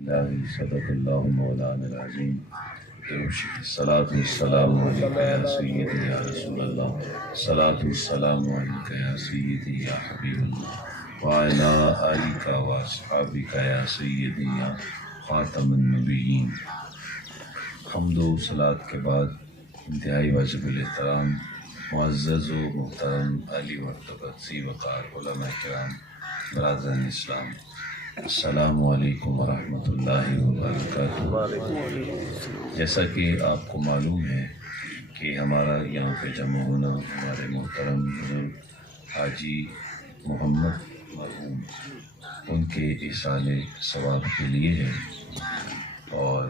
صدق اللہ مولانا العظیم الصلاۃ والسلام علیکہ یا سیدی یا رسول اللہ الصلاۃ والسلام علیکہ یا سیدی یا حبیب اللہ وعلی آلک و اصحابک یا سیدی یا خاتم النبیین۔ حمد و صلاۃ کے بعد انتہائی واجب الاحترام معزز و محترم علی مرتبت ذی وقار علماء کرام برادران اسلام، السلام علیکم ورحمۃ اللہ وبرکاتہ۔ جیسا کہ آپ کو معلوم ہے کہ ہمارا یہاں پہ جمع ہونا ہمارے محترم حاجی محمد مرحوم ان کے احسان ثواب کے لیے ہے، اور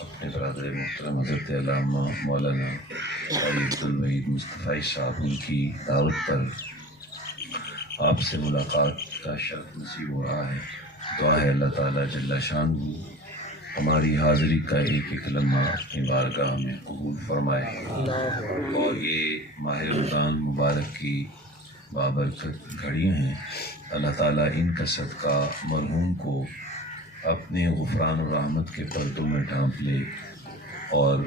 اپنے برادر محترم حضرت علامہ مولانا سید الوحید مصطفی صاحب ان کی دعوت پر آپ سے ملاقات کا شرف نصیب ہو رہا ہے۔ دعا ہے اللہ تعالیٰ جل شانہ ہماری حاضری کا ایک ایک لمحہ اپنی بارگاہ میں قبول فرمائے، اور یہ ماہ رمضان مبارک کی بابرکت گھڑیاں ہیں، اللہ تعالیٰ ان کا صدقہ مرحوم کو اپنے غفران و رحمت کے پردوں میں ڈھانپ لے اور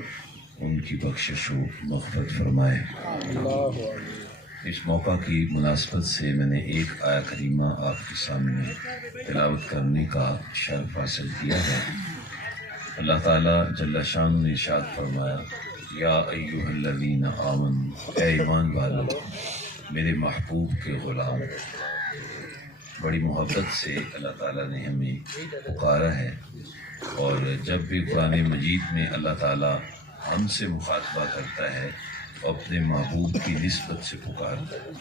ان کی بخشش و مغفرت فرمائے۔ اس موقع کی مناسبت سے میں نے ایک آیہ کریمہ آپ کے سامنے تلاوت کرنے کا شرف حاصل کیا ہے۔ اللہ تعالیٰ جل شانہ نے ارشاد فرمایا، یا ایھا الذین آمنوا، اے ایمان والو میرے محبوب کے غلام۔ بڑی محبت سے اللہ تعالیٰ نے ہمیں پکارا ہے، اور جب بھی قرآن مجید میں اللہ تعالیٰ ہم سے مخاطبہ کرتا ہے اپنے محبوب کی نسبت سے پکارتا ہے،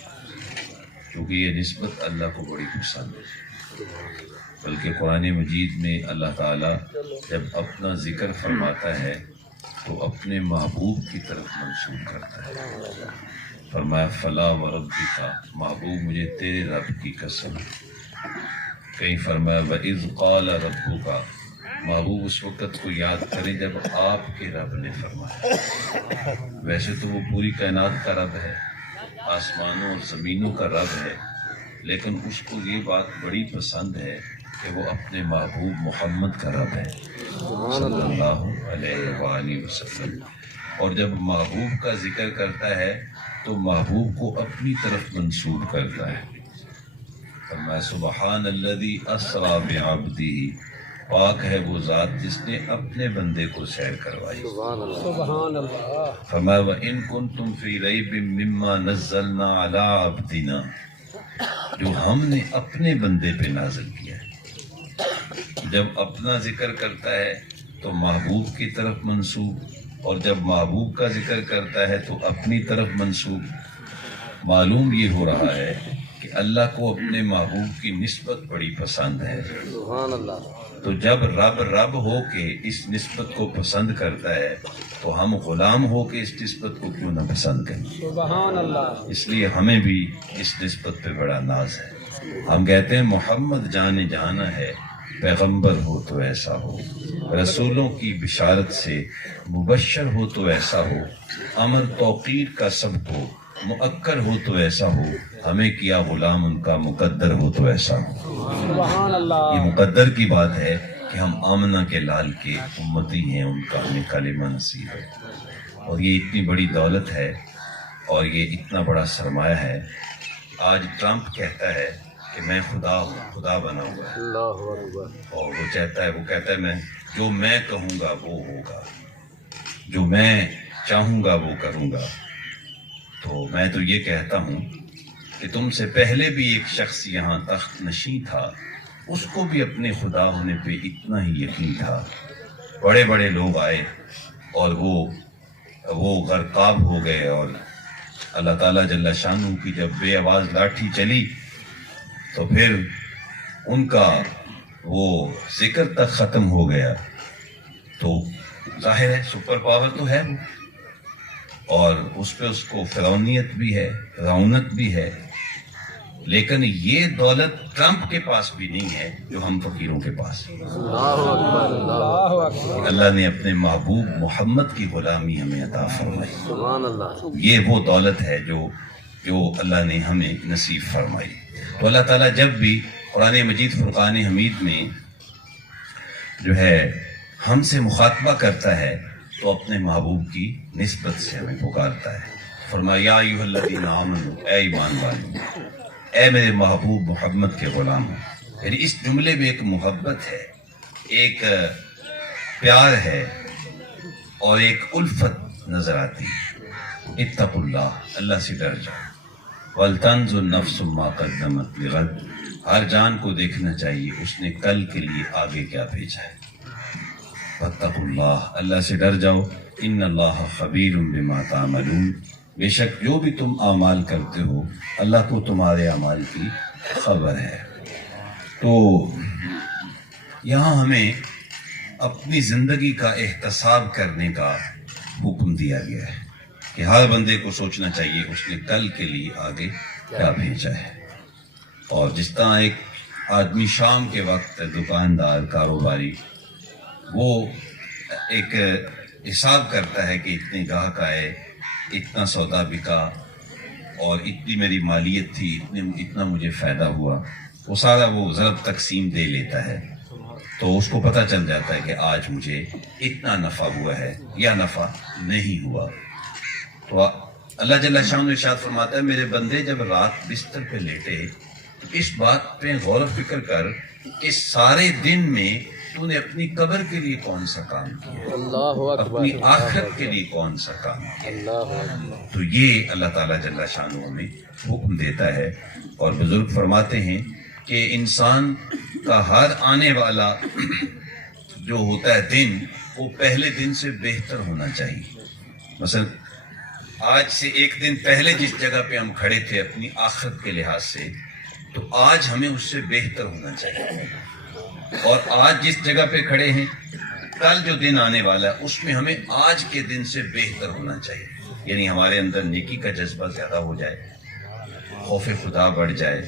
کیونکہ یہ نسبت اللہ کو بڑی پسند ہے۔ بلکہ قرآن مجید میں اللہ تعالیٰ جب اپنا ذکر فرماتا ہے تو اپنے محبوب کی طرف منسوب کرتا ہے۔ فرمایا فلا وربک، محبوب مجھے تیرے رب کی قسم۔ کہیں فرمایا وَإِذْ قَالَ رَبُّكَ، محبوب اس وقت کو یاد کریں جب آپ کے رب نے فرمایا۔ ویسے تو وہ پوری کائنات کا رب ہے، آسمانوں اور زمینوں کا رب ہے، لیکن اس کو یہ بات بڑی پسند ہے کہ وہ اپنے محبوب محمد کا رب ہے صلی اللہ علیہ وآلہ وسلم۔ اور جب محبوب کا ذکر کرتا ہے تو محبوب کو اپنی طرف منسوب کرتا ہے۔ فرمایا سبحان الذی اسریٰ بعبدہ، پاک ہے وہ ذات جس نے اپنے بندے کو سیر کروائی۔ سبحان اللہ۔ فرمایا وَإِن كُنتُمْ فِي رَيْبٍ مِّمَّا نَزَّلْنَا عَلَىٰ عَبْدِنَا، جو ہم نے اپنے بندے پہ نازل کیا ہے۔ جب اپنا ذکر کرتا ہے تو محبوب کی طرف منسوب، اور جب محبوب کا ذکر کرتا ہے تو اپنی طرف منسوب۔ معلوم یہ ہو رہا ہے کہ اللہ کو اپنے محبوب کی نسبت بڑی پسند ہے۔ سبحان اللہ۔ تو جب رب رب ہو کے اس نسبت کو پسند کرتا ہے تو ہم غلام ہو کے اس نسبت کو کیوں نہ پسند کریں۔ سبحان اللہ۔ اس لیے ہمیں بھی اس نسبت پہ بڑا ناز ہے۔ ہم کہتے ہیں محمد جان جانا ہے، پیغمبر ہو تو ایسا ہو، رسولوں کی بشارت سے مبشر ہو تو ایسا ہو، امر توقیر کا سب کو مؤکر ہو تو ایسا ہو، ہمیں کیا غلام ان کا مقدر ہو تو ایسا ہو۔ سبحان اللہ۔ یہ مقدر کی بات ہے کہ ہم آمنہ کے لال کے امتی ہیں، ان کا ہمیں کلمہ نصیب ہے، اور یہ اتنی بڑی دولت ہے اور یہ اتنا بڑا سرمایہ ہے۔ آج ٹرمپ کہتا ہے کہ میں خدا ہوں، خدا بنا ہوا ہے، اللہ اکبر۔ اور وہ کہتا ہے میں جو میں کہوں گا وہ ہوگا، جو میں چاہوں گا وہ کروں گا۔ تو میں تو یہ کہتا ہوں کہ تم سے پہلے بھی ایک شخص یہاں تخت نشین تھا، اس کو بھی اپنے خدا ہونے پہ اتنا ہی یقین تھا۔ بڑے بڑے لوگ آئے اور وہ غرقاب ہو گئے، اور اللہ تعالیٰ جل شانہ کی جب بے آواز لاٹھی چلی تو پھر ان کا وہ ذکر تک ختم ہو گیا۔ تو ظاہر ہے سپر پاور تو ہے وہ، اور اس پہ اس کو فرعونیت بھی ہے، رونت بھی ہے، لیکن یہ دولت ٹرمپ کے پاس بھی نہیں ہے جو ہم فقیروں کے پاس ہے۔ اللہ اکبر، اللہ اکبر۔ اللہ نے اپنے محبوب محمد کی غلامی ہمیں عطا فرمائی۔ سبحان اللہ۔ یہ وہ دولت ہے جو اللہ نے ہمیں نصیب فرمائی۔ تو اللہ تعالیٰ جب بھی قرآن مجید فرقان حمید میں جو ہے ہم سے مخاطبہ کرتا ہے تو اپنے محبوب کی نسبت سے ہمیں پکارتا ہے. فرمایا یا ایھا الذین آمنوا، اے ایمان والو، اے میرے محبوب محمد کے غلاموں. یعنی اس جملے میں ایک محبت ہے، ایک پیار ہے اور ایک الفت نظر آتی ہے. اتقوا اللہ، اللہ سے ڈر جاؤ. وَلْتَنْظُرْ نَفْسٌ مَا قَدَّمَتْ لِغَدٍ، ہر جان کو دیکھنا چاہیے اس نے کل کے لیے آگے کیا بھیجا ہے. وَاتَّقُوا اللَّهَ، اللہ سے ڈر جاؤ. إِنَّ اللَّهَ خَبِيرٌ بِمَا تَعْمَلُونَ، بے شک جو بھی تم اعمال کرتے ہو اللہ کو تمہارے اعمال کی خبر ہے. تو یہاں ہمیں اپنی زندگی کا احتساب کرنے کا حکم دیا گیا ہے کہ ہر بندے کو سوچنا چاہیے اس نے کل کے لیے آگے کیا بھیجا ہے. اور جس طرح ایک آدمی شام کے وقت دکاندار کاروباری وہ ایک حساب کرتا ہے کہ اتنے گاہک آئے، اتنا سودا بکا اور اتنی میری مالیت تھی، اتنا مجھے فائدہ ہوا، وہ سارا وہ ضرب تقسیم دے لیتا ہے تو اس کو پتہ چل جاتا ہے کہ آج مجھے اتنا نفع ہوا ہے یا نفع نہیں ہوا. تو اللہ جل شانہ ارشاد فرماتا ہے میرے بندے جب رات بستر پہ لیٹے اس بات پہ غور و فکر کر کہ سارے دن میں تو نے اپنی قبر کے لیے کون سا کام کیا، اللہ اکبر، اپنی آخرت کے لیے کون سا کام کیا. اللہ اکبر. تو یہ اللہ تعالیٰ جل شانہ ہمیں حکم دیتا ہے. اور بزرگ فرماتے ہیں کہ انسان کا ہر آنے والا جو ہوتا ہے دن وہ پہلے دن سے بہتر ہونا چاہیے. مثلا آج سے ایک دن پہلے جس جگہ پہ ہم کھڑے تھے اپنی آخرت کے لحاظ سے تو آج ہمیں اس سے بہتر ہونا چاہیے. اور آج جس جگہ پہ کھڑے ہیں کل جو دن آنے والا ہے اس میں ہمیں آج کے دن سے بہتر ہونا چاہیے. یعنی ہمارے اندر نیکی کا جذبہ زیادہ ہو جائے، خوف خدا بڑھ جائے،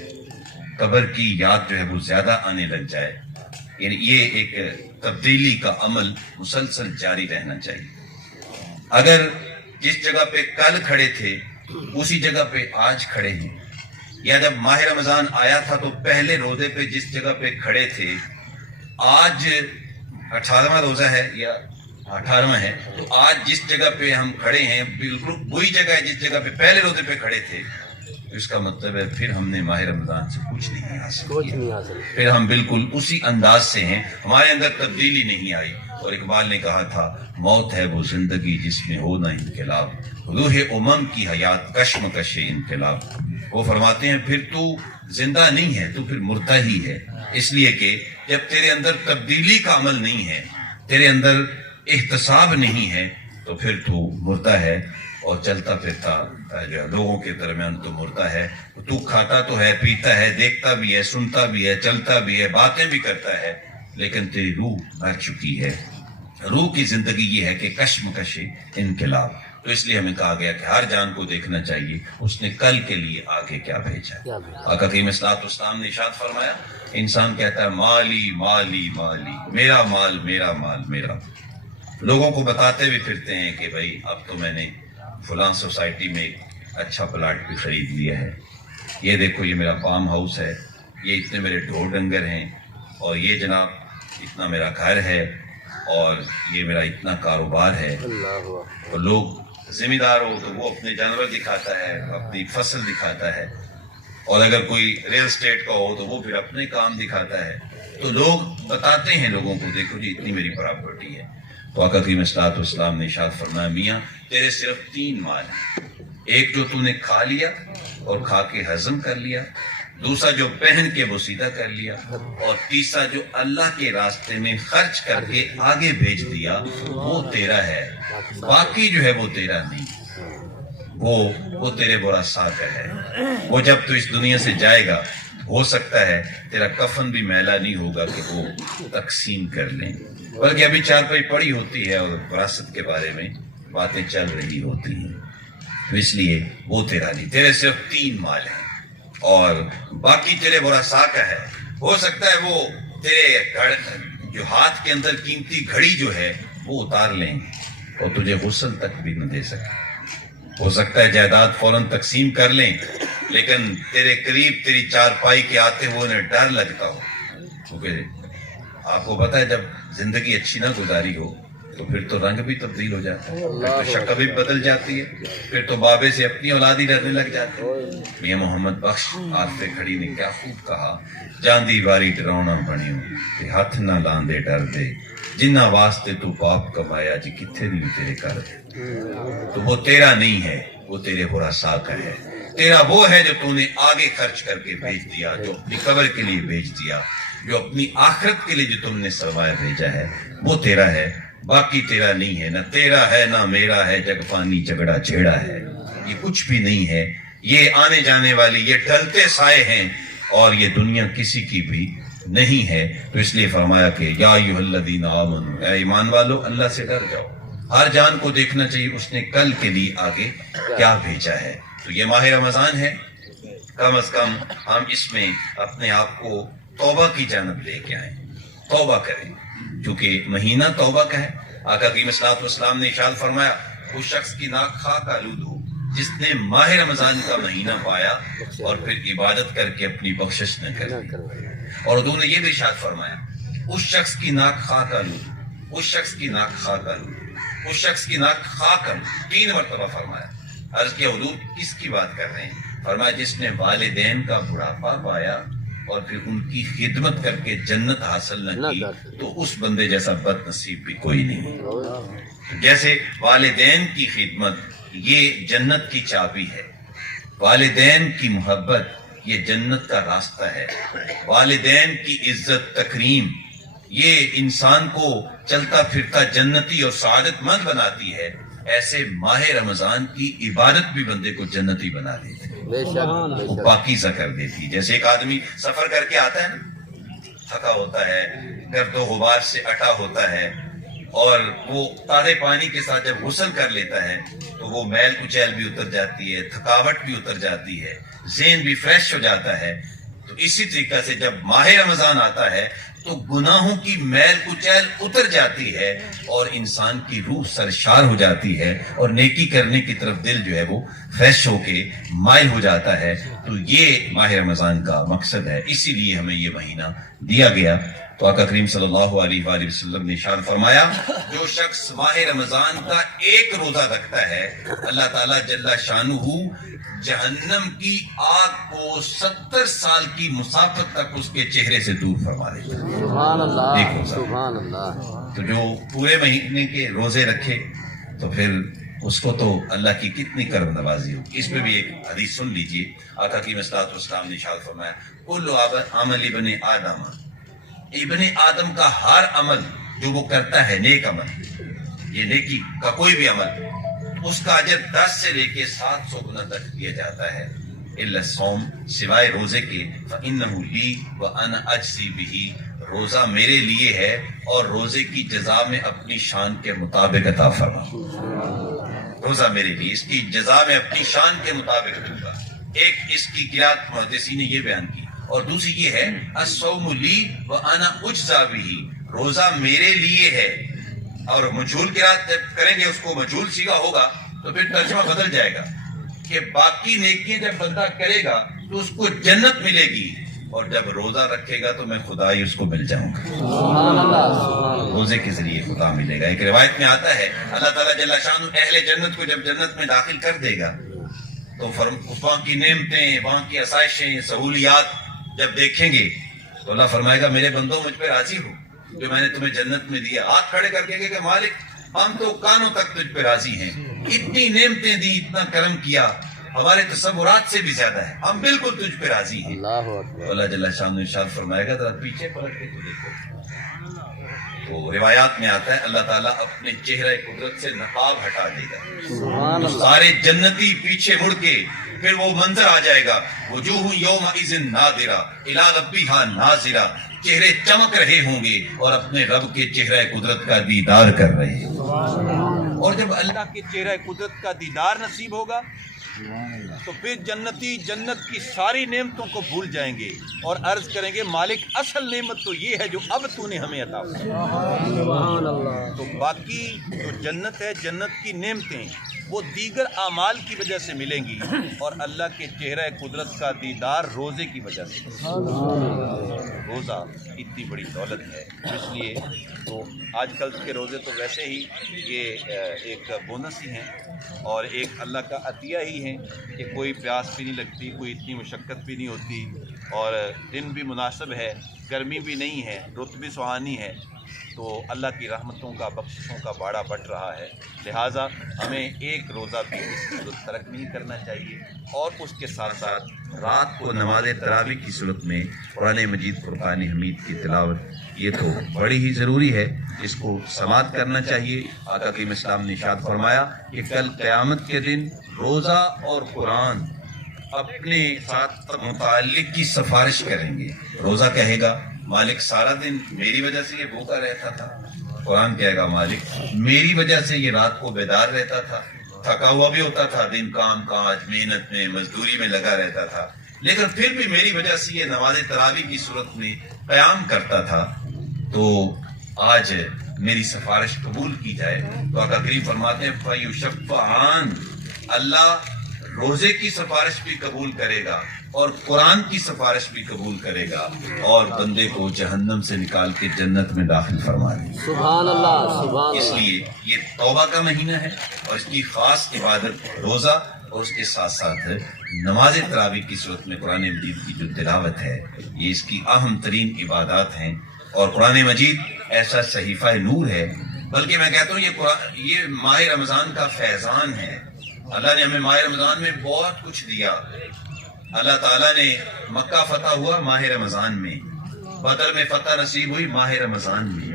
قبر کی یاد جو ہے وہ زیادہ آنے لگ جائے. یعنی یہ ایک تبدیلی کا عمل مسلسل جاری رہنا چاہیے. اگر جس جگہ پہ کل کھڑے تھے اسی جگہ پہ آج کھڑے ہیں، یا جب ماہ رمضان آیا تھا تو پہلے روزے پہ جس جگہ پہ کھڑے تھے آج 18واں روزہ ہے یا 18واں ہے تو آج جس جگہ پہ ہم کھڑے ہیں بالکل وہی جگہ ہے جس جگہ پہ پہلے روزے پہ کھڑے تھے، تو اس کا مطلب ہے پھر ہم نے ماہ رمضان سے کچھ نہیں حاصل کیا، پھر ہم بالکل اسی انداز سے ہیں، ہمارے اندر تبدیلی نہیں آئی. اور اقبال نے کہا تھا موت ہے وہ زندگی جس میں ہو نہ انقلاب، روح امم کی حیات کشمکش انقلاب. وہ فرماتے ہیں پھر تو زندہ نہیں ہے، تو پھر مردہ ہی ہے. اس لیے کہ جب تیرے اندر تبدیلی کا عمل نہیں ہے، تیرے اندر احتساب نہیں ہے، تو پھر تو مردہ ہے اور چلتا پھرتا جو ہے لوگوں کے درمیان تو مردہ ہے. تو کھاتا تو ہے، پیتا ہے، دیکھتا بھی ہے، سنتا بھی ہے، چلتا بھی ہے، باتیں بھی کرتا ہے، لیکن تیری روح مر چکی ہے. روح کی زندگی یہ ہے کہ کشمکش انقلاب. تو اس لیے ہمیں کہا گیا کہ ہر جان کو دیکھنا چاہیے اس نے کل کے لیے آگے کیا بھیجا. آقا کریم صلی اللہ علیہ وسلم نے ارشاد فرمایا انسان کہتا ہے مالی مالی مالی، میرا مال میرا مال میرا. لوگوں کو بتاتے بھی پھرتے ہیں کہ بھائی اب تو میں نے فلاں سوسائٹی میں ایک اچھا پلاٹ بھی خرید لیا ہے، یہ دیکھو یہ میرا فارم ہاؤس ہے، یہ اتنے میرے ڈھور ڈنگر ہیں، اور یہ جناب اتنا میرا گھر ہے، اور یہ میرا اتنا کاروبار ہے. اور لوگ ذمہ دار ہو تو وہ اپنے جانور دکھاتا ہے، اپنی فصل دکھاتا ہے، اور اگر کوئی ریل اسٹیٹ کا ہو تو وہ پھر اپنے کام دکھاتا ہے. تو لوگ بتاتے ہیں لوگوں کو دیکھو جی اتنی میری پراپرٹی ہے. تو آقا کریم صلی اللہ علیہ وسلم نے ارشاد فرمایا میاں تیرے صرف 3 مال ہیں، ایک جو تو نے کھا لیا اور کھا کے ہضم کر لیا، دوسرا جو پہن کے وہ سیدھا کر لیا، اور تیسرا جو اللہ کے راستے میں خرچ کر کے آگے بھیج دیا وہ تیرا ہے. باقی جو ہے وہ تیرا نہیں، وہ تیرے ورثاء کا ہے. وہ جب تو اس دنیا سے جائے گا ہو سکتا ہے تیرا کفن بھی میلا نہیں ہوگا کہ وہ تقسیم کر لیں، بلکہ ابھی چارپائی پڑی ہوتی ہے اور وراثت کے بارے میں باتیں چل رہی ہوتی ہیں. تو اس لیے وہ تیرا نہیں، تیرے صرف 3 مال ہیں اور باقی تیرے ورثاء کا ہے. ہو سکتا ہے وہ تیرے جو ہاتھ کے اندر قیمتی گھڑی جو ہے وہ اتار لیں اور تجھے غسل تک بھی نہ دے سکے. ہو سکتا ہے جائیداد فوراً تقسیم کر لیں لیکن تیرے قریب تیری چارپائی کے آتے ہوئے انہیں ڈر لگتا ہو، کیونکہ آپ کو پتا ہے جب زندگی اچھی نہ گزاری ہو تو پھر تو رنگ بھی تبدیل ہو جاتا ہے، پھر تو شکل بھی بدل جاتی ہے، پھر تو بابے سے اپنی اولاد ہی ڈرنے لگ جاتی ہے۔ میاں محمد بخش عارف کھڑی نے کیا خوب کہا، جاندی باری ڈراؤنا بنیوں تے ہاتھ نہ لاندے ڈر دے، جنہ واسطے تو باپ کمایا جی کتھے نہیں تیرے کر دے۔ تو وہ تیرا نہیں ہے، وہ تیرے ہراساں کا ہے، تیرا وہ ہے جو تو نے آگے خرچ کر کے بھیج دیا، جو اپنی قبر کے لیے بھیج دیا، جو اپنی آخرت کے لیے جو تم نے سرمایہ بھیجا ہے وہ تیرا ہے، باقی تیرا نہیں ہے، نہ تیرا ہے نہ میرا ہے، جگ پانی جھگڑا چھیڑا ہے، یہ کچھ بھی نہیں ہے، یہ آنے جانے والی یہ ڈھلتے سائے ہیں اور یہ دنیا کسی کی بھی نہیں ہے۔ تو اس لیے فرمایا کہ یا ایھا الذین آمنوا، اے ایمان والو اللہ سے ڈر جاؤ، ہر جان کو دیکھنا چاہیے اس نے کل کے لیے آگے کیا بھیجا ہے۔ تو یہ ماہ رمضان ہے، کم از کم ہم اس میں اپنے آپ کو توبہ کی جانب لے کے آئیں، توبہ کریں، کیونکہ مہینہ توبہ کا ہے۔ آقا کریم صلی اللہ علیہ وسلم نے ارشاد فرمایا اس شخص کی ناک خاک آلود ہو جس نے ماہ رمضان کا مہینہ پایا اور پھر عبادت کر کے اپنی بخشش نہ کرے۔ اور حضور نے یہ بھی ارشاد فرمایا اس شخص کی ناک خاک آلود، اس شخص کی ناک خاک آلود، اس شخص کی ناک خاک آلود، 3 مرتبہ فرمایا۔ عرض کیا حضور کس کی بات کر رہے ہیں؟ فرمایا جس نے والدین کا بڑھاپا پایا اور پھر ان کی خدمت کر کے جنت حاصل نہ کی تو اس بندے جیسا بد نصیب بھی کوئی نہیں۔ جیسے والدین کی خدمت یہ جنت کی چابی ہے، والدین کی محبت یہ جنت کا راستہ ہے، والدین کی عزت تکریم یہ انسان کو چلتا پھرتا جنتی اور سعادت مند بناتی ہے۔ ایسے ماہ رمضان کی عبادت بھی بندے کو جنتی بنا دیتی ہے، پاکیزہ کر دیتی ہے۔ جیسے ایک آدمی سفر کر کے آتا ہے نا، تھکا ہوتا ہے، گرد و غبار سے اٹا ہوتا ہے، اور وہ تازے پانی کے ساتھ جب غسل کر لیتا ہے تو وہ میل کچیل بھی اتر جاتی ہے، تھکاوٹ بھی اتر جاتی ہے، ذہن بھی فریش ہو جاتا ہے۔ تو اسی طریقے سے جب ماہ رمضان آتا ہے تو گناہوں کی میل کچیل اتر جاتی ہے اور انسان کی روح سرشار ہو جاتی ہے اور نیکی کرنے کی طرف دل جو ہے وہ فریش ہو کے مائل ہو جاتا ہے۔ تو یہ ماہ رمضان کا مقصد ہے، اسی لیے ہمیں یہ مہینہ دیا گیا۔ تو آقا کریم صلی اللہ علیہ وآلہ وسلم نے ارشاد فرمایا جو شخص ماہ رمضان کا 1 روزہ رکھتا ہے اللہ تعالیٰ جل شانہ جہنم کی آگ کو 70 سال کی مسافت تک اس کے چہرے سے دور فرما دے گا۔ سبحان اللہ، ایک روزہ۔ سبحان اللہ۔ تو جو پورے مہینے کے روزے رکھے تو پھر اس کو تو اللہ کی کتنی کرم نوازی ہوگی۔ اس میں بھی ایک حدیث سن لیجئے، آقا کریم صلی اللہ علیہ وسلم نے ارشاد فرمایا کل عمل ابن آدم، ابن آدم کا ہر عمل جو وہ کرتا ہے نیک عمل، یہ نیکی کا کوئی بھی عمل، اس کا اجر 10 سے لے کے 700 گنا تک دیا جاتا ہے، الا الصوم، سوائے روزے کے، فإنہ لی وأنا أجزی بہ، روزہ میرے لیے ہے اور روزے کی جزا میں اپنی شان کے مطابق عطا فرماؤں۔ روزہ میرے لیے، اس کی جزا میں اپنی شان کے مطابق دوں گا۔ ایک اس کی قرات محدثین نے یہ بیان کی، اور دوسری یہ ہے الصوم لی وانا اجزا بہ، روزہ میرے لیے ہے، اور مجھول قرات جب کریں گے اس کو مجھول سیگا ہوگا تو پھر ترجمہ بدل جائے گا کہ باقی نیکیاں جب بندہ کرے گا تو اس کو جنت ملے گی، اور جب روزہ رکھے گا تو میں خدا ہی اس کو مل جاؤں گا۔ سبحان اللہ۔ روزے کے ذریعے خدا ملے گا۔ ایک روایت میں آتا ہے اللہ تعالیٰ جل شانہ اہل جنت کو جب جنت میں داخل کر دے گا تو وہاں کی نعمتیں، وہاں کی آسائشیں، سہولیات جب دیکھیں گے تو اللہ فرمائے گا میرے بندوں مجھ پہ راضی ہو جو میں نے تمہیں جنت میں دیا۔ ہاتھ کھڑے کر کے کہ مالک ہم تو کانوں تک تجھ پہ راضی ہیں، اتنی نعمتیں دی، اتنا کرم کیا، ہمارے تصورات سے بھی زیادہ ہے، ہم بالکل تجھ پہ راضی ہیں۔ اللہ اکبر۔ اللہ جل شانہ ارشاد فرمائے گا ذرا پیچھے پلٹ کے تو دیکھو۔ تو روایات میں آتا ہے اللہ تعالیٰ اپنے چہرہ قدرت سے نقاب ہٹا دے گا، سبحان تو اللہ۔ سارے جنتی پیچھے مڑ کے پھر وہ منظر آ جائے گا، وجوہ یومئذ ناظرہ الی ربہا ناظرہ، چہرے چمک رہے ہوں گے اور اپنے رب کے چہرہ قدرت کا دیدار کر رہے ہیں۔ اور جب اللہ کے چہرہ قدرت کا دیدار نصیب ہوگا تو پھر جنتی جنت کی ساری نعمتوں کو بھول جائیں گے اور عرض کریں گے مالک اصل نعمت تو یہ ہے جو اب تو نے ہمیں عطا فرمائی۔ تو باقی جو جنت ہے، جنت کی نعمتیں وہ دیگر اعمال کی وجہ سے ملیں گی اور اللہ کے چہرہ قدرت کا دیدار روزے کی وجہ سے۔ روزہ اتنی بڑی دولت ہے، اس لیے تو آج کل کے روزے تو ویسے ہی یہ ایک بونس ہی ہیں اور ایک اللہ کا عطیہ ہی ہیں کہ کوئی پیاس بھی نہیں لگتی، کوئی اتنی مشقت بھی نہیں ہوتی اور دن بھی مناسب ہے، گرمی بھی نہیں ہے، رت بھی سہانی ہے، تو اللہ کی رحمتوں کا بخششوں کا باڑا بٹ رہا ہے۔ لہٰذا ہمیں ایک روزہ بھی اس صورت ترک نہیں کرنا چاہیے اور اس کے ساتھ ساتھ رات کو نماز تراویح کی صورت میں قرآن مجید فرقان حمید کی تلاوت یہ تو بڑی ہی ضروری ہے، اس کو سماعت کرنا چاہیے۔ آقا کریم اسلام نے ارشاد فرمایا کہ کل قیامت کے دن روزہ اور قرآن اپنے ساتھ متعلق کی سفارش کریں گے۔ روزہ کہے گا مالک سارا دن میری وجہ سے یہ بھوکا رہتا تھا، قرآن کہے گا مالک میری وجہ سے یہ رات کو بیدار رہتا تھا، تھکا ہوا بھی ہوتا تھا، دن کام کاج محنت میں مزدوری میں لگا رہتا تھا، لیکن پھر بھی میری وجہ سے یہ نماز تراویح کی صورت میں قیام کرتا تھا، تو آج میری سفارش قبول کی جائے۔ تو آقا کریم فرماتے ہیں فَيُشَفَّعَانِ، اللہ روزے کی سفارش بھی قبول کرے گا اور قرآن کی سفارش بھی قبول کرے گا اور بندے کو جہنم سے نکال کے جنت میں داخل فرما دے گا۔ سبحان اللہ، سبحان اس اللہ۔ لیے یہ توبہ کا مہینہ ہے اور اس کی خاص عبادت روزہ اور اس کے ساتھ ساتھ نماز تراویح کی صورت میں قرآن مجید کی جو تلاوت ہے یہ اس کی اہم ترین عبادات ہیں۔ اور قرآن مجید ایسا صحیفہ نور ہے، بلکہ میں کہتا ہوں یہ ماہ رمضان کا فیضان ہے۔ اللہ نے ہمیں ماہ رمضان میں بہت کچھ دیا۔ اللہ تعالیٰ نے مکہ فتح ہوا ماہ رمضان میں، بدر میں فتح نصیب ہوئی ماہ رمضان میں،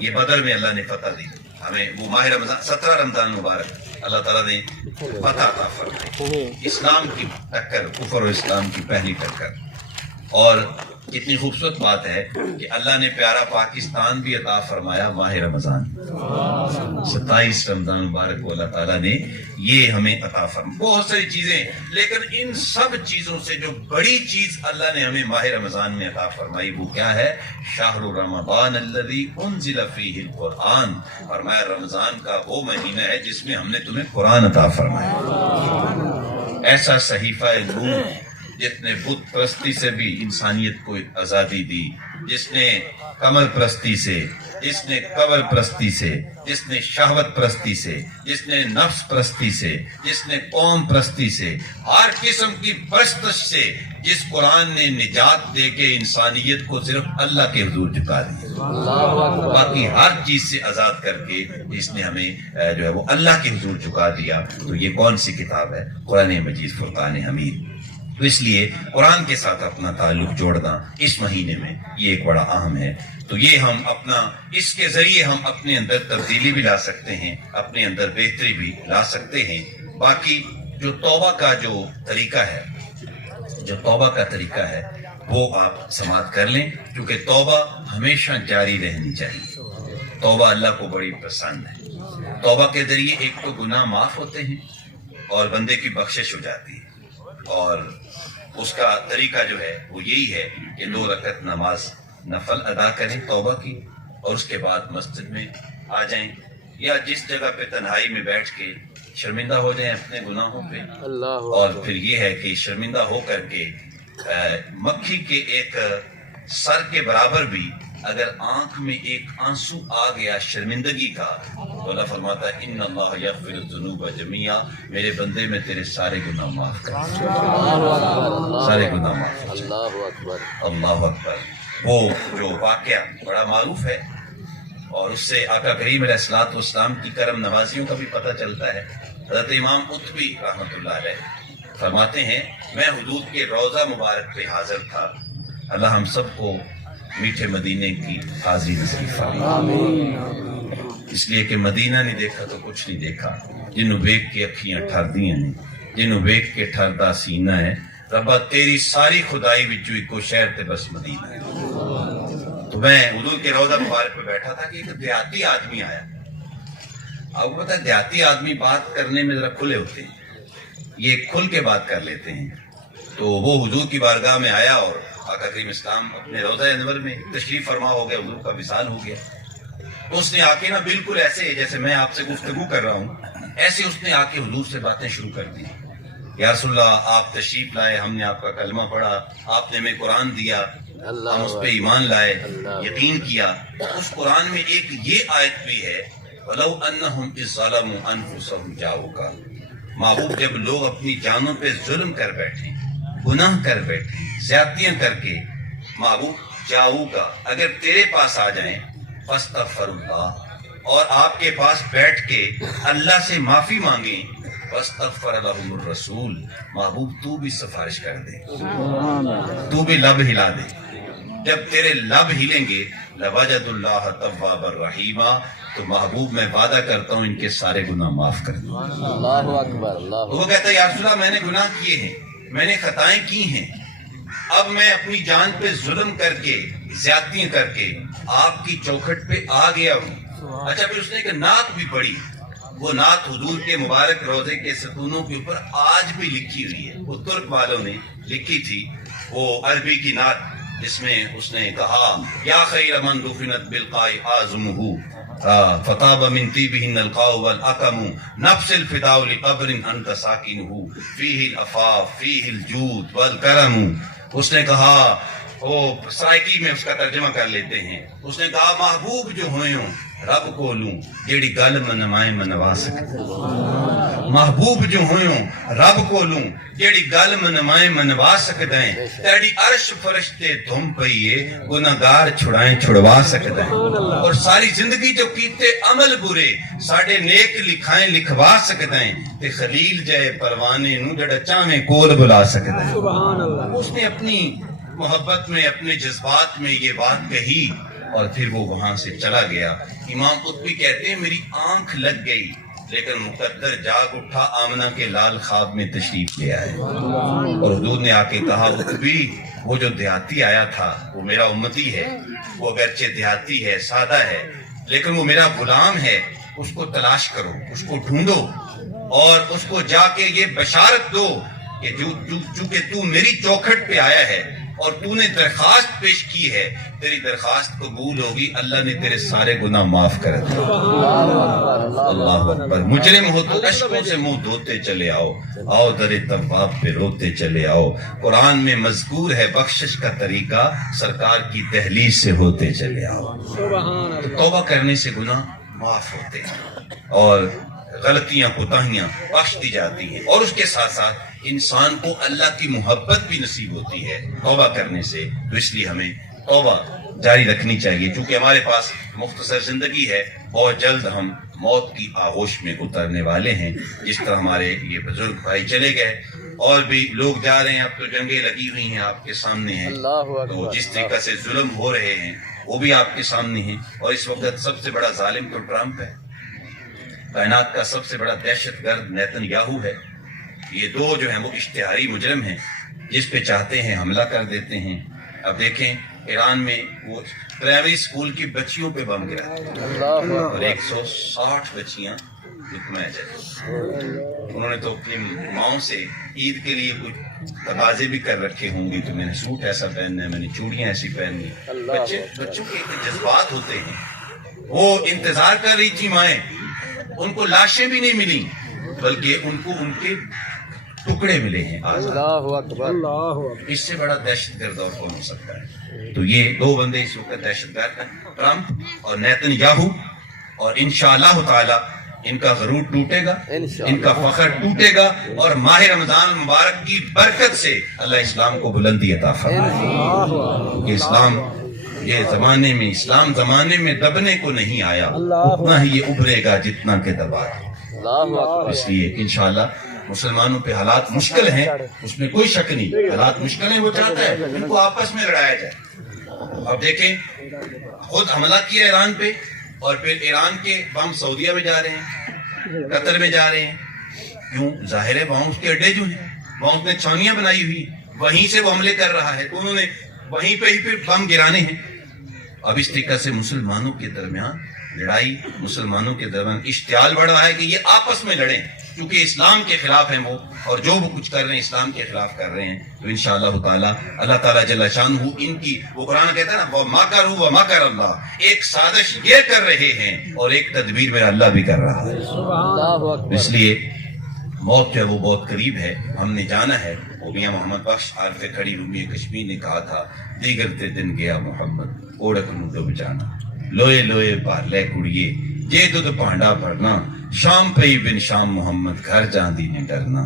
یہ بدر میں اللہ نے فتح دی ہمیں، وہ ماہ رمضان 17 رمضان مبارک اللہ تعالیٰ نے فتح عطا فرمائی، اسلام کی ٹکر، کفر و اسلام کی پہلی ٹکر۔ اور کتنی خوبصورت بات ہے کہ اللہ نے پیارا پاکستان بھی عطا فرمایا ماہ رمضان، 27 رمضان مبارک کو اللہ تعالیٰ نے یہ ہمیں عطا فرمایا۔ بہت ساری چیزیں، لیکن ان سب چیزوں سے جو بڑی چیز اللہ نے ہمیں ماہ رمضان میں عطا فرمائی وہ کیا ہے؟ شہر رمضان الذی انزل فیہ القرآن، فرمایا رمضان کا وہ مہینہ ہے جس میں ہم نے تمہیں قرآن عطا فرمایا۔ ایسا صحیفہ نور جس نے بت پرستی سے بھی انسانیت کو آزادی دی، جس نے قمر پرستی سے، جس نے قبر پرستی سے، جس نے شہوت پرستی سے، جس نے نفس پرستی سے، جس نے قوم پرستی سے، ہر قسم کی پرستش سے، جس قرآن نے نجات دے کے انسانیت کو صرف اللہ کے حضور جھکا دیا، باقی ہر چیز سے آزاد کر کے اس نے ہمیں جو ہے وہ اللہ کے حضور جھکا دیا۔ تو یہ کون سی کتاب ہے؟ قرآن مجید فرقان حمید۔ تو اس لیے قرآن کے ساتھ اپنا تعلق جوڑنا اس مہینے میں یہ ایک بڑا اہم ہے۔ تو یہ ہم اپنا، اس کے ذریعے ہم اپنے اندر تبدیلی بھی لا سکتے ہیں، اپنے اندر بہتری بھی لا سکتے ہیں۔ باقی جو توبہ کا جو طریقہ ہے وہ آپ سماعت کر لیں، کیونکہ توبہ ہمیشہ جاری رہنی چاہیے۔ توبہ اللہ کو بڑی پسند ہے۔ توبہ کے ذریعے ایک تو گناہ معاف ہوتے ہیں اور بندے کی بخشش ہو جاتی ہے، اور اس کا طریقہ جو ہے وہ یہی ہے کہ 2 رکعت نماز نفل ادا کریں توبہ کی، اور اس کے بعد مسجد میں آ جائیں یا جس جگہ پہ تنہائی میں بیٹھ کے شرمندہ ہو جائیں اپنے گناہوں پہ، اور پھر یہ ہے کہ شرمندہ ہو کر کے مکھی کے ایک سر کے برابر بھی اگر آنکھ میں ایک آنسو آ گیا شرمندگی کا تو اللہ فرماتا ہے ان اللہ یغفر الذنوب جميعا، میرے بندے میں تیرے سارے گناہ معاف کر، سارے گناہ معاف کر۔ اللہ اکبر، اللہ اکبر۔ وہ جو واقعہ بڑا معروف ہے اور اس سے آقا کریم علیہ الصلوۃ والسلام کی کرم نوازیوں کا بھی پتہ چلتا ہے۔ حضرت امام قطبی رحمۃ اللہ علیہ فرماتے ہیں میں حضور کے روضہ مبارک پہ حاضر تھا، اللہ ہم سب کو میٹھے مدینے کی حاضری نصیب فرمائے، اس لیے کہ مدینہ نہیں دیکھا تو کچھ نہیں دیکھا، جنوں ویکھ کے اکھیاں ٹھردیاں نے، جنوں ویکھ کے ٹھردا سینہ ہے، ربا تیری ساری خدائی وچوں ایکو شہر تے بس مدینہ ہے۔ تو میں حضور کے روضہ مبارک پہ بیٹھا تھا کہ ایک دیہاتی آدمی آیا۔ آپ کو پتا ہے دیہاتی آدمی بات کرنے میں ذرا کھلے ہوتے ہیں، یہ کھل کے بات کر لیتے ہیں. تو وہ حضور کی بارگاہ میں آیا اور آقا کریم اسلام اپنے روضہ انور میں تشریف فرما ہو گیا, حضور کا وصال ہو گیا. تو اس نے آ کے نا بالکل ایسے جیسے میں آپ سے گفتگو کر رہا ہوں, ایسے اس نے آ کے حضور سے باتیں شروع کر دی. یا رسول اللہ, آپ تشریف لائے, ہم نے آپ کا کلمہ پڑھا, آپ نے ہمیں قرآن دیا, ہم اس پہ ایمان لائے, یقین کیا. اس قرآن میں ایک یہ آیت بھی ہے, وَلَوْ أَنَّهُمْ إِذْ ظَلَمُوا أَنفُسَهُمْ جَاءُوكَ. محبوب جب لوگ اپنی جانوں پہ ظلم کر بیٹھیں, گناہ کر بیٹھیں, زیادتیاں کر کے, محبوب جاؤگا, اگر تیرے پاس آ جائیں, فاستغفر اللہ, اور آپ کے پاس بیٹھ کے اللہ سے معافی مانگیں, واستغفر لهم الرسول, محبوب تو بھی سفارش کر دے, تو بھی لب ہلا دے. جب تیرے لب ہلیں گے, لوجد اللہ توابا رحیما, تو محبوب میں وعدہ کرتا ہوں ان کے سارے گناہ معاف کر دوں. اللہ اکبر. اللہ وہ کہتا ہے یا رسول اللہ, میں نے گناہ کیے ہیں, میں نے خطائیں کی ہیں, اب میں اپنی جان پہ ظلم کر کے, زیادتیاں کر کے آپ کی چوکھٹ پہ آ گیا ہوں. اچھا, پھر اس نے ایک نعت بھی پڑھی. وہ نعت حضور کے مبارک روضے کے ستونوں کے اوپر آج بھی لکھی ہوئی ہے. وہ ترک والوں نے لکھی تھی, وہ عربی کی نعت, جس میں اس نے کہا, یا خیر من دفنت بالقاء اعظمہ فطاب من طیبہن القاء والاکم نفس الفداء لقبر انت ساکنہ فیہ العفاف فیہ الجود والکرم. اس نے کہا, وہ سرائکی میں اس کا ترجمہ کر لیتے ہیں, اس نے کہا محبوب جو ہوئے ہوں رب کو لوں جیڑی گل منوائیں منوا سکتے. محبوب جو ہوئے ہوں رب کو لوں جیڑی گل منوائیں منوا سکتے ہیں. تیری عرش فرشتے دھم پئیے گناہگار چھڑائیں چھڑوا سکتے ہیں. اور ساری زندگی جو کیتے عمل برے ساڑے نیک لکھائیں لکھوا سکتے ہیں. تے خلیل جائے پروانے نو جڑا چاہیں کول بلا سکتے ہیں. اس نے اپنی محبت میں, اپنے جذبات میں یہ بات کہی اور پھر وہ وہاں سے چلا گیا. امام قطبی کہتے ہیں میری آنکھ لگ گئی لیکن مقدر جاگ اٹھا, آمنہ کے لال خواب میں تشریف لے آئے. اور حضور نے آ کے کہا, قطبی وہ جو دیہاتی آیا تھا وہ میرا امتی ہے, وہ اگرچہ دیہاتی ہے, سادہ ہے, لیکن وہ میرا غلام ہے. اس کو تلاش کرو, اس کو ڈھونڈو اور اس کو جا کے یہ بشارت دو کہ چونکہ تو میری چوکھٹ پہ آیا ہے اور تو نے درخواست پیش کی ہے, تیری درخواست قبول ہوگی, اللہ نے تیرے سارے گناہ معاف کر دیا. اللہ اکبر. مجرم ہو تو اشکوں سے منہ دھوتے چلے آؤ, آؤ در تواب پہ روتے چلے آؤ. قرآن میں مذکور ہے بخشش کا طریقہ, سرکار کی دہلیز سے ہوتے چلے آؤ. توبہ کرنے سے گناہ معاف ہوتے ہیں اور غلطیاں کوتاہیاں بخش دی جاتی ہیں, اور اس کے ساتھ ساتھ انسان کو اللہ کی محبت بھی نصیب ہوتی ہے توبہ کرنے سے. تو اس لیے ہمیں توبہ جاری رکھنی چاہیے, چونکہ ہمارے پاس مختصر زندگی ہے, بہت جلد ہم موت کی آغوش میں اترنے والے ہیں. جس طرح ہمارے یہ بزرگ بھائی چلے گئے, اور بھی لوگ جا رہے ہیں, اب تو جنگیں لگی ہوئی ہیں آپ کے سامنے ہیں, تو جس طریقہ سے ظلم ہو رہے ہیں وہ بھی آپ کے سامنے ہیں. اور اس وقت سب سے بڑا ظالم تو ٹرمپ ہے, کائنات کا سب سے بڑا دہشت گرد نیتن یاہو ہے. یہ دو جو ہیں وہ اشتہاری مجرم ہیں, جس پہ چاہتے ہیں حملہ کر دیتے ہیں. اب دیکھیں ایران میں وہ پرائمری اسکول کی بچیوں پہ بم گرا اور 160 بچیاں انہوں نے تو اپنی ماؤں سے عید کے لیے کچھ تقاضے بھی کر رکھے ہوں گے, تو میں نے سوٹ ایسا پہننا ہے, میں نے چوڑیاں ایسی پہننی. بچوں کے جذبات ہوتے ہیں, وہ انتظار کر رہی تھی مائیں, ان کو لاشیں بھی نہیں ملی بلکہ ان کو ان کے ٹکڑے ملے ہیں. اس سے بڑا دہشت گرد اور کون ہو سکتا ہے؟ تو یہ دو بندے اس وقت دہشت گرد ہیں, ٹرمپ اور نیتن یاہو. اور انشاءاللہ تعالی ان کا غرور ٹوٹے گا, ان کا فخر ٹوٹے گا, اور ماہ رمضان مبارک کی برکت سے اللہ اسلام کو بلندی عطا فرمائے. کہ اسلام یہ زمانے میں, اسلام زمانے میں دبنے کو نہیں آیا, اتنا ہی یہ ابھرے گا جتنا کہ دبا ہے. اس لیے انشاءاللہ مسلمانوں پہ حالات مشکل ہیں, اس میں کوئی شک نہیں, حالات مشکل ہیں. وہ چاہتا ہے ان کو آپس میں لڑایا جائے. اب دیکھیں خود حملہ کیا ایران پہ, اور پھر ایران کے بم سعودیہ میں جا رہے ہیں, قطر میں جا رہے ہیں. کیوں؟ ظاہر ہے وہاں اس کے اڈے جو ہیں, وہاں اس نے چھاؤنیاں بنائی ہوئی, وہیں سے وہ حملے کر رہا ہے, تو انہوں نے وہیں پہ ہی پہ بم گرانے ہیں. اب اس طریقے سے مسلمانوں کے درمیان لڑائی, مسلمانوں کے درمیان اشتعال بڑھ رہا ہے کہ یہ آپس میں لڑیں. کیونکہ اسلام کے خلاف ہیں وہ، اور جو وہ کچھ کر رہے ہیں اسلام کے خلاف کر رہے ہیں، تو انشاءاللہ تعالیٰ اللہ تعالیٰ جل شانہ ان کی، وہ قرآن کہتا ہے نا وَمَكَرُوا وَمَكَرَ اللَّهُ، ایک سازش یہ کر رہے ہیں اور ایک تدبیر میں اللہ بھی کر رہا ہے۔ اللہ اکبر۔ اس لیے موت جو ہے وہ بہت قریب ہے، ہم نے جانا ہے۔ وہ میاں محمد بخش عارف کھڑی رومی کشمیر نے کہا تھا، دیگر تے دن گیا محمد اوڑک نو ڈب جانا، لوئے لوئے پارلے کڑیے جے دودھ پانڈا بھرنا، شام پہ ہی بن شام محمد گھر جاندی نے ڈرنا۔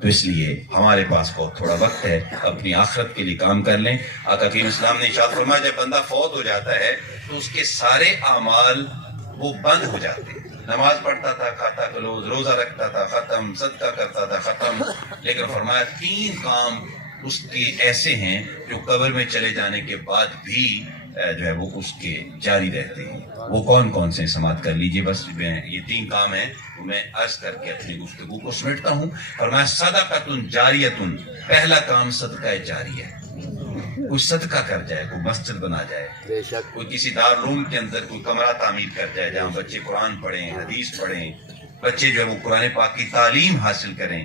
تو اس لیے ہمارے پاس بہت تھوڑا وقت ہے، اپنی آخرت کے لیے کام کر لیں۔ آقا کریم اسلام نے ارشاد فرمایا جب بندہ فوت ہو جاتا ہے تو اس کے سارے اعمال وہ بند ہو جاتے ہیں۔ نماز پڑھتا تھا کھاتا کلوز، روزہ رکھتا تھا ختم، صدقہ کرتا تھا ختم، لیکن فرمایا 3 کام اس کے ایسے ہیں جو قبر میں چلے جانے کے بعد بھی جو ہے وہ اس کے جاری رہتے ہیں۔ وہ کون کون سے سماعت کر لیجئے، بس یہ 3 کام ہیں، میں عرض کر کے اپنی گفتگو کو سمیٹتا ہوں۔ فرمایا صدقۃ جاریۃ، پہلا کام صدقہ جاریہ ہے، کوئی صدقہ کر جائے، کوئی مسجد بنا جائے، بے شک، کوئی کسی دارالعلوم کے اندر کوئی کمرہ تعمیر کر جائے جہاں بچے قرآن پڑھیں، حدیث پڑھیں، بچے جو ہے وہ قرآن پاک کی تعلیم حاصل کریں،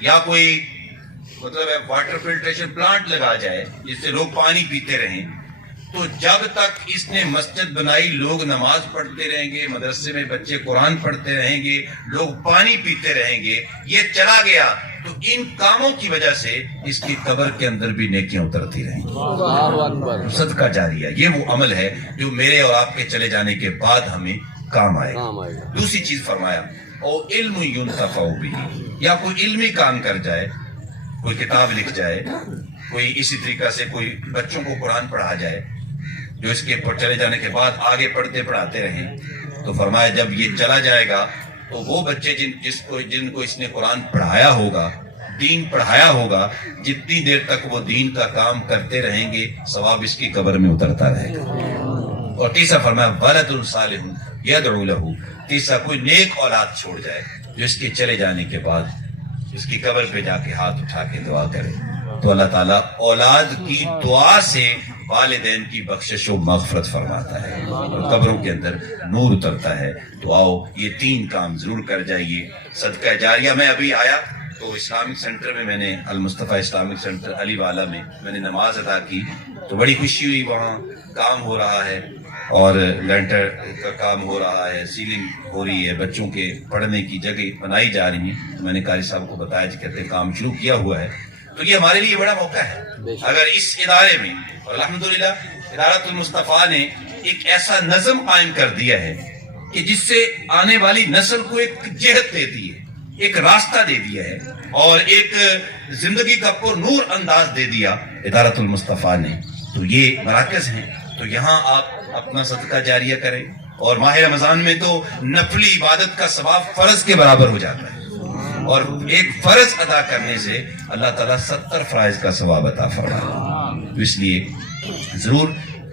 یا کوئی مطلب ہے واٹر فلٹریشن پلانٹ لگا جائے جس سے لوگ پانی پیتے رہیں۔ تو جب تک اس نے مسجد بنائی لوگ نماز پڑھتے رہیں گے، مدرسے میں بچے قرآن پڑھتے رہیں گے، لوگ پانی پیتے رہیں گے، یہ چلا گیا تو ان کاموں کی وجہ سے اس کی قبر کے اندر بھی نیکیاں اترتی رہیں گی۔ اللہ اکبر۔ صدقہ جاریہ یہ وہ عمل ہے جو میرے اور آپ کے چلے جانے کے بعد ہمیں کام آئے گا۔ دوسری چیز فرمایا او علم ينتفع به، یا کوئی علمی کام کر جائے، کوئی کتاب لکھ جائے، کوئی اسی طریقہ سے کوئی بچوں کو قرآن پڑھا جائے جو اس کے چلے جانے کے بعد آگے پڑھتے پڑھاتے رہیں۔ تو فرمایا جب یہ چلا جائے گا تو وہ بچے جن کو اس نے قرآن پڑھایا ہوگا، دین پڑھایا ہوگا، جتنی دیر تک وہ دین کا کام کرتے رہیں گے ثواب اس کی قبر میں اترتا رہے گا۔ اور تیسرا فرمایا ولد صالح یدعو لہ، تیسرا کوئی نیک اولاد چھوڑ جائے جو اس کے چلے جانے کے بعد اس کی قبر پہ جا کے ہاتھ اٹھا کے دعا کرے، تو اللہ تعالیٰ اولاد کی دعا سے والدین کی بخشش و مغفرت فرماتا ہے اور قبروں کے اندر نور اترتا ہے۔ تو آؤ یہ 3 کام ضرور کر جائیے۔ صدقہ جاریہ، میں ابھی آیا تو اسلامک سینٹر میں، میں نے المصطفیٰ اسلامک سینٹر علی والا میں نے نماز ادا کی تو بڑی خوشی ہوئی، وہاں کام ہو رہا ہے اور لینٹر کا کام ہو رہا ہے، سیلنگ ہو رہی ہے، بچوں کے پڑھنے کی جگہ بنائی جا رہی ہیں۔ میں نے قاری صاحب کو بتایا کہ کہتے ہیں کام شروع کیا ہوا ہے، تو یہ ہمارے لیے بڑا موقع ہے اگر اس ادارے میں، اور الحمدللہ ادارت المصطفیٰ نے ایک ایسا نظم قائم کر دیا ہے کہ جس سے آنے والی نسل کو ایک جہت دے دی ہے، ایک راستہ دے دیا ہے اور ایک زندگی کا پر نور انداز دے دیا ادارت المصطفیٰ نے۔ تو یہ مراکز ہیں، تو یہاں آپ اپنا صدقہ جاریہ کریں، اور ماہ رمضان میں تو نفلی عبادت کا ثواب فرض کے برابر ہو جاتا ہے، اور ایک فرض ادا کرنے سے اللہ تعالیٰ 70 فرائض کا ثواب عطا فرمائے۔ تو اس لیے ضرور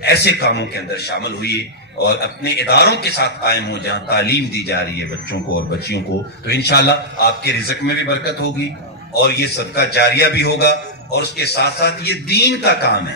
ایسے کاموں کے اندر شامل ہوئیے اور اپنے اداروں کے ساتھ قائم ہو جہاں تعلیم دی جا رہی ہے بچوں کو اور بچیوں کو، تو انشاءاللہ آپ کے رزق میں بھی برکت ہوگی اور یہ صدقہ جاریہ بھی ہوگا، اور اس کے ساتھ ساتھ یہ دین کا کام ہے۔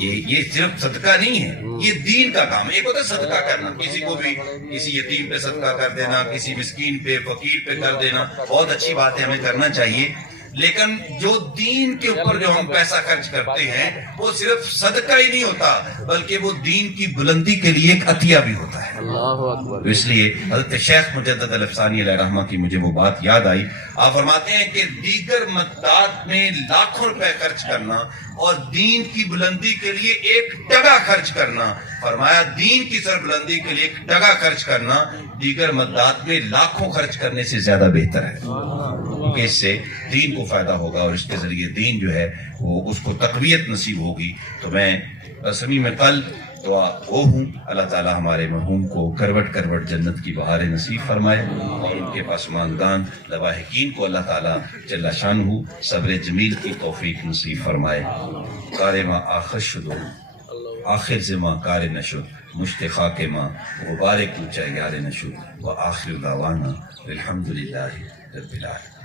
یہ صرف صدقہ نہیں ہے، یہ دین کا کام ہے۔ ایک ہوتا ہے صدقہ کرنا، کسی کو بھی کسی یتیم پہ صدقہ کر دینا، کسی مسکین پہ فقیر پہ کر دینا، بہت اچھی بات ہے، ہمیں کرنا چاہیے، لیکن جو دین کے اوپر جو ہم پیسہ خرچ کرتے ہیں وہ صرف صدقہ ہی نہیں ہوتا بلکہ وہ دین کی بلندی کے لیے ایک عطیہ بھی ہوتا ہے۔ اللہ اکبر۔ تو اس لیے حضرت شیخ مجدد الافسانی علیہ رحمہ کی مجھے وہ بات یاد آئی، آپ فرماتے ہیں کہ دیگر مددات میں لاکھوں روپے خرچ کرنا اور دین کی بلندی کے لیے 1 ٹکا خرچ کرنا، فرمایا دین کی سربلندی کے لیے 1 ٹکا خرچ کرنا دیگر مددات میں لاکھوں خرچ کرنے سے زیادہ بہتر ہے، کیونکہ اس سے دین کو فائدہ ہوگا اور اس کے ذریعے دین جو ہے وہ اس کو تقویت نصیب ہوگی۔ تو میں بسمی میں کل دعا وہ ہوں، اللہ تعالیٰ ہمارے مرحوم کو کروٹ کروٹ جنت کی بہاریں نصیب فرمائے اور ان کے پسماندگان لواحقین کو اللہ تعالیٰ جل شانہ صبر جمیل کی توفیق نصیب فرمائے۔ کار ما آخر شدو آخر زما کار نشد، مشت خاک ماں غبار کوچہ یار نشد، و آخر دعوانا الحمدللہ رب العالمین۔